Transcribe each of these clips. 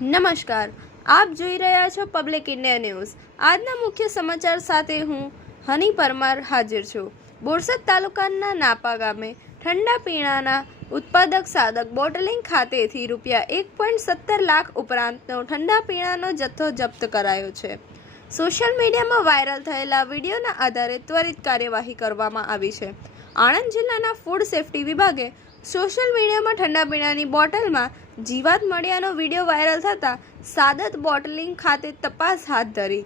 નમસ્કાર, આપ જોઈ રહ્યા છો પબ્લિક ઇન્ડિયા ન્યૂઝ। આજના મુખ્ય સમાચાર સાથે હું હની પરમાર હાજર છું। બોરસદ તાલુકાના નાપા ગામે ઠંડા પીણાના ઉત્પાદક સાદક બોટલિંગ ખાતેથી ₹1.17 લાખ ઉપરાંતનો ઠંડા પીણાનો જથ્થો જપ્ત કરાયો છે। સોશિયલ મીડિયામાં વાયરલ થયેલા વિડીયોના આધારે ત્વરિત કાર્યવાહી કરવામાં આવી છે। આણંદ જિલ્લાના ફૂડ સેફ્ટી વિભાગે સોશિયલ મીડિયામાં ઠંડા પીણાની બોટલમાં જીવાત મળ્યાનો વિડીયો વાયરલ થતાં સાદત બોટલિંગ ખાતે તપાસ હાથ ધરી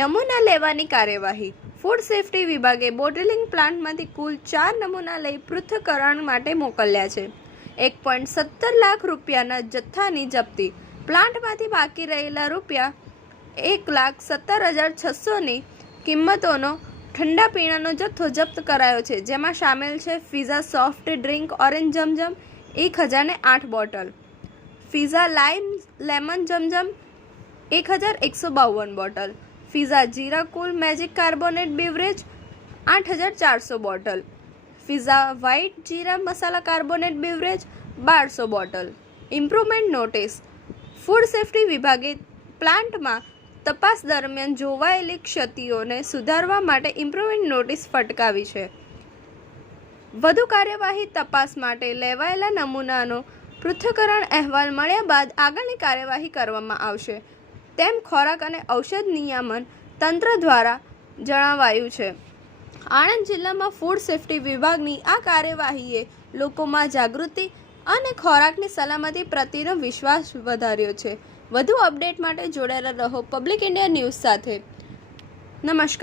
નમૂના લેવાની કાર્યવાહી। ફૂડ સેફ્ટી વિભાગે બોટલિંગ પ્લાન્ટમાંથી કુલ 4 નમૂના લઈ પૃથ્થકરણ માટે મોકલ્યા છે। 1.17 લાખ રૂપિયાના જથ્થાની જપ્તી। પ્લાન્ટમાંથી બાકી રહેલા ₹1,17,600ની કિંમતોનો ઠંડા પીણાનો જથ્થો જપ્ત કરાયો છે, જેમાં સામેલ છે Fizza soft drink orange Jamjam 1008 bottle, Fizza lime lemon Jamjam 1152 bottle, Fizza jeera cool magic carbonate beverage 8400 bottle, Fizza white jeera masala carbonate beverage 1200 bottle. Improvement notice. Food safety વિભાગે પ્લાન્ટમાં તપાસ દરમિયાન જોવાયેલી ક્ષતિઓને સુધારવા માટે ઇમ્પ્રુવમેન્ટ નોટિસ ફટકાવી છે। વધુ કાર્યવાહી તપાસ માટે લેવાયેલા નમૂનાનો પૃથ્થકરણ અહેવાલ મળ્યા બાદ આગળની કાર્યવાહી કરવામાં આવશે, તેમ ખોરાક અને ઔષધ નિયામન તંત્ર દ્વારા જણાવાયું છે। આણંદ જિલ્લામાં ફૂડ સેફ્ટી વિભાગની આ કાર્યવાહીએ લોકોમાં જાગૃતિ અને ખોરાકની સલામતી પ્રત્યેનો વિશ્વાસ વધાર્યો છે। વધુ અપડેટ માટે જોડાયેલા રહો પબ્લિક ઇન્ડિયા ન્યૂઝ સાથે। નમસ્કાર।